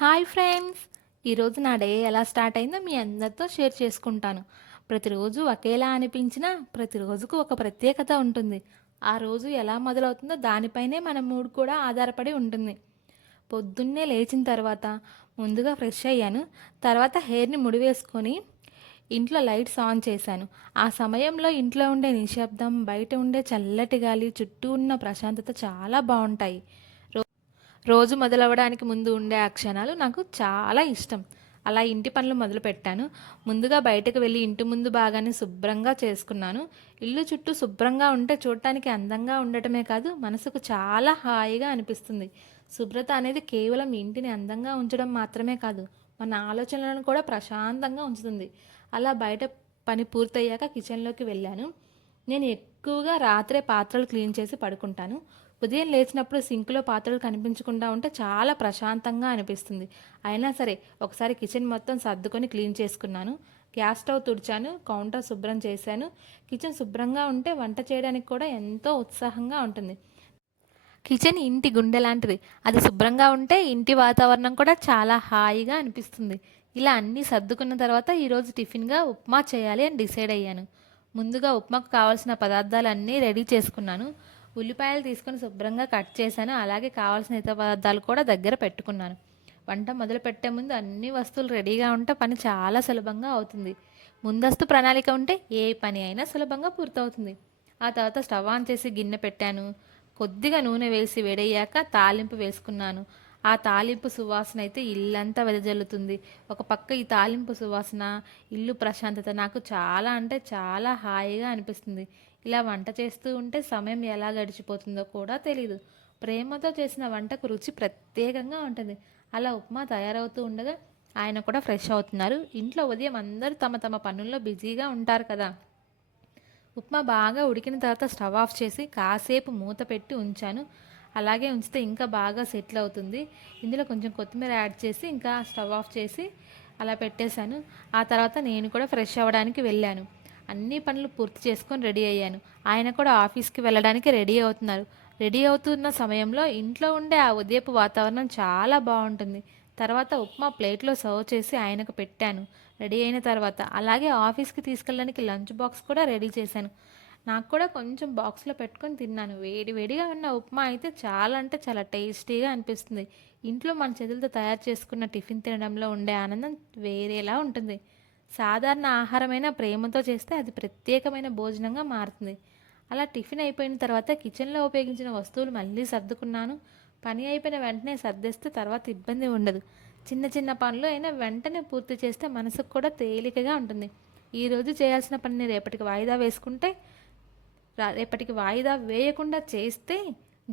Hi friends! ఈరోజు నా day ఎలా స్టార్ట్ అయిందో మీ అందరితో షేర్ చేసుకుంటాను. ప్రతిరోజు ఒకేలా అనిపించినా ప్రతి రోజుకు ఒక ప్రత్యేకత ఉంటుంది. ఆ రోజు ఎలా మొదలవుతుందో దానిపైనే మన మూడ్ కూడా ఆధారపడి ఉంటుంది. పొద్దున్నే లేచిన తర్వాత ముందుగా ఫ్రెష్ అయ్యాను. తర్వాత హెయిర్‌ని ముడివేసుకొని ఇంట్లో లైట్స్ ఆన్ చేశాను. ఆ సమయంలో ఇంట్లో ఉండే నిశ్శబ్దం, బయట ఉండే చల్లటి గాలి, చుట్టూ ఉన్న ప్రశాంతత చాలా బావుంటాయి. రోజు మొదలవ్వడానికి ముందు ఉండే ఆ క్షణాలు నాకు చాలా ఇష్టం. అలా ఇంటి పనులు మొదలుపెట్టాను. ముందుగా బయటకు వెళ్ళి ఇంటి ముందు భాగాన్ని శుభ్రంగా చేసుకున్నాను. ఇల్లు చుట్టూ శుభ్రంగా ఉంటే చూడటానికి అందంగా ఉండటమే కాదు, మనసుకు చాలా హాయిగా అనిపిస్తుంది. శుభ్రత అనేది కేవలం ఇంటిని అందంగా ఉంచడం మాత్రమే కాదు, మన ఆలోచనలను కూడా ప్రశాంతంగా ఉంచుతుంది. అలా బయట పని పూర్తయ్యాక కిచెన్లోకి వెళ్ళాను. నేను ఎక్కువగా రాత్రే పాత్రలు క్లీన్ చేసి పడుకుంటాను. ఉదయం లేచినప్పుడు సింక్లో పాత్రలు కనిపించకుండా ఉంటే చాలా ప్రశాంతంగా అనిపిస్తుంది. అయినా సరే ఒకసారి కిచెన్ మొత్తం సర్దుకొని క్లీన్ చేసుకున్నాను. గ్యాస్ స్టవ్ తుడిచాను, కౌంటర్ శుభ్రం చేశాను. కిచెన్ శుభ్రంగా ఉంటే వంట చేయడానికి కూడా ఎంతో ఉత్సాహంగా ఉంటుంది. కిచెన్ ఇంటి గుండె లాంటిది. అది శుభ్రంగా ఉంటే ఇంటి వాతావరణం కూడా చాలా హాయిగా అనిపిస్తుంది. ఇలా అన్నీ సర్దుకున్న తర్వాత ఈరోజు టిఫిన్గా ఉప్మా చేయాలి అని డిసైడ్ అయ్యాను. ముందుగా ఉప్మాకు కావాల్సిన పదార్థాలన్నీ రెడీ చేసుకున్నాను. ఉల్లిపాయలు తీసుకొని శుభ్రంగా కట్ చేశాను. అలాగే కావాల్సిన ఇతర పదార్థాలు కూడా దగ్గర పెట్టుకున్నాను. వంట మొదలు పెట్టే ముందు అన్ని వస్తువులు రెడీగా ఉంటే పని చాలా సులభంగా అవుతుంది. ముందస్తు ప్రణాళిక ఉంటే ఏ పని అయినా సులభంగా పూర్తవుతుంది. ఆ తర్వాత స్టవ్ ఆన్ చేసి గిన్నె పెట్టాను. కొద్దిగా నూనె వేసి వేడయ్యాక తాలింపు వేసుకున్నాను. ఆ తాలింపు సువాసన అయితే ఇల్లంతా వెదజల్లుతుంది. ఒక పక్క ఈ తాలింపు సువాసన, ఇల్లు ప్రశాంతత నాకు చాలా అంటే చాలా హాయిగా అనిపిస్తుంది. ఇలా వంట చేస్తూ ఉంటే సమయం ఎలా గడిచిపోతుందో కూడా తెలీదు. ప్రేమతో చేసిన వంటకు రుచి ప్రత్యేకంగా ఉంటుంది. అలా ఉప్మా తయారవుతూ ఉండగా ఆయన కూడా ఫ్రెష్ అవుతున్నారు. ఇంట్లో ఉదయం అందరూ తమ తమ పనుల్లో బిజీగా ఉంటారు కదా. ఉప్మా బాగా ఉడికిన తర్వాత స్టవ్ ఆఫ్ చేసి కాసేపు మూత పెట్టి ఉంచాను. అలాగే ఉంచితే ఇంకా బాగా సెటిల్ అవుతుంది. ఇందులో కొంచెం కొత్తిమీర యాడ్ చేసి ఇంకా స్టవ్ ఆఫ్ చేసి అలా పెట్టేశాను. ఆ తర్వాత నేను కూడా ఫ్రెష్ అవ్వడానికి వెళ్ళాను. అన్ని పనులు పూర్తి చేసుకొని రెడీ అయ్యాను. ఆయన కూడా ఆఫీస్కి వెళ్ళడానికి రెడీ అవుతున్నారు. రెడీ అవుతున్న సమయంలో ఇంట్లో ఉండే ఆ ఉదయపు వాతావరణం చాలా బాగుంటుంది. తర్వాత ఉప్మా ప్లేట్లో సర్వ్ చేసి ఆయనకు పెట్టాను. రెడీ అయిన తర్వాత అలాగే ఆఫీస్కి తీసుకెళ్ళడానికి లంచ్ బాక్స్ కూడా రెడీ చేశాను. నాకు కూడా కొంచెం బాక్స్లో పెట్టుకొని తిన్నాను. వేడి వేడిగా ఉన్న ఉప్మా అయితే చాలా అంటే చాలా టేస్టీగా అనిపిస్తుంది. ఇంట్లో మన చేతులతో తయారు చేసుకున్న టిఫిన్ తినడంలో ఉండే ఆనందం వేరేలా ఉంటుంది. సాధారణ ఆహారమైన ప్రేమతో చేస్తే అది ప్రత్యేకమైన భోజనంగా మారుతుంది. అలా టిఫిన్ అయిపోయిన తర్వాత కిచెన్లో ఉపయోగించిన వస్తువులు మళ్ళీ సర్దుకున్నాను. పని అయిపోయిన వెంటనే సర్దేస్తే తర్వాత ఇబ్బంది ఉండదు. చిన్న చిన్న పనులు అయినా వెంటనే పూర్తి చేస్తే మనసుకు కూడా తేలికగా ఉంటుంది. ఈరోజు చేయాల్సిన పనిని రేపటికి వాయిదా వేసుకుంటే రేపటికి వాయిదా వేయకుండా చేస్తే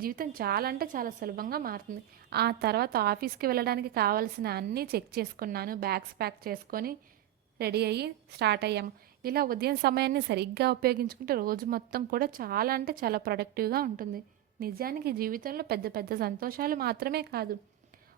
జీవితం చాలా అంటే చాలా సులభంగా మారుతుంది. ఆ తర్వాత ఆఫీస్కి వెళ్ళడానికి కావాల్సిన అన్నీ చెక్ చేసుకున్నాను. బ్యాగ్స్ ప్యాక్ చేసుకొని రెడీ అయ్యి స్టార్ట్ అయ్యాము. ఇలా ఉదయం సమయాన్ని సరిగ్గా ఉపయోగించుకుంటే రోజు మొత్తం కూడా చాలా అంటే చాలా ప్రొడక్టివ్గా ఉంటుంది. నిజానికి జీవితంలో పెద్ద పెద్ద సంతోషాలు మాత్రమే కాదు,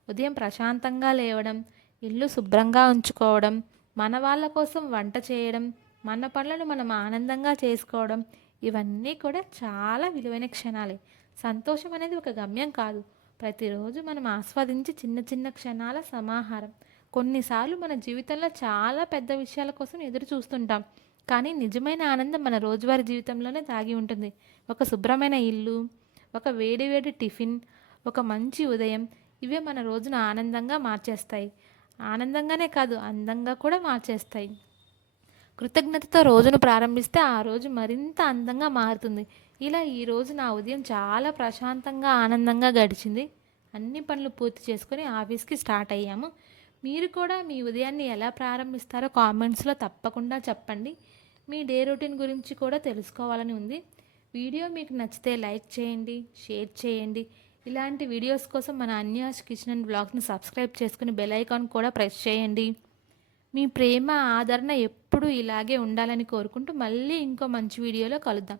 ఉదయం ప్రశాంతంగా లేవడం, ఇల్లు శుభ్రంగా ఉంచుకోవడం, మన వాళ్ళ కోసం వంట చేయడం, మన పనులను మనం ఆనందంగా చేసుకోవడం, ఇవన్నీ కూడా చాలా విలువైన క్షణాలే. సంతోషం అనేది ఒక గమ్యం కాదు, ప్రతిరోజు మనం ఆస్వాదించి చిన్న చిన్న క్షణాల సమాహారం. కొన్నిసార్లు మన జీవితంలో చాలా పెద్ద విషయాల కోసం ఎదురు చూస్తుంటాం, కానీ నిజమైన ఆనందం మన రోజువారీ జీవితంలోనే దాగి ఉంటుంది. ఒక శుభ్రమైన ఇల్లు, ఒక వేడి వేడి టిఫిన్, ఒక మంచి ఉదయం, ఇవే మన రోజును ఆనందంగా మార్చేస్తాయి. ఆనందంగానే కాదు, అందంగా కూడా మార్చేస్తాయి. కృతజ్ఞతతో రోజును ప్రారంభిస్తే ఆ రోజు మరింత అందంగా మారుతుంది. ఇలా ఈరోజు నా ఉదయం చాలా ప్రశాంతంగా ఆనందంగా గడిచింది. అన్ని పనులు పూర్తి చేసుకొని ఆఫీస్కి స్టార్ట్ అయ్యాము. మీరు కూడా మీ ఉదయాన్ని ఎలా ప్రారంభిస్తారో కామెంట్స్లో తప్పకుండా చెప్పండి. మీ డే రొటీన్ గురించి కూడా తెలుసుకోవాలని ఉంది. వీడియో మీకు నచ్చితే లైక్ చేయండి, షేర్ చేయండి. ఇలాంటి వీడియోస్ కోసం మన అన్యాష్ కిచెన్ అండ్ బ్లాగ్స్ని సబ్స్క్రైబ్ చేసుకుని బెల్ ఐకాన్ కూడా ప్రెస్ చేయండి. మీ ప్రేమ ఆదరణ ఎప్పుడూ ఇలాగే ఉండాలని కోరుకుంటూ మళ్ళీ ఇంకో మంచి వీడియోలో కలుద్దాం.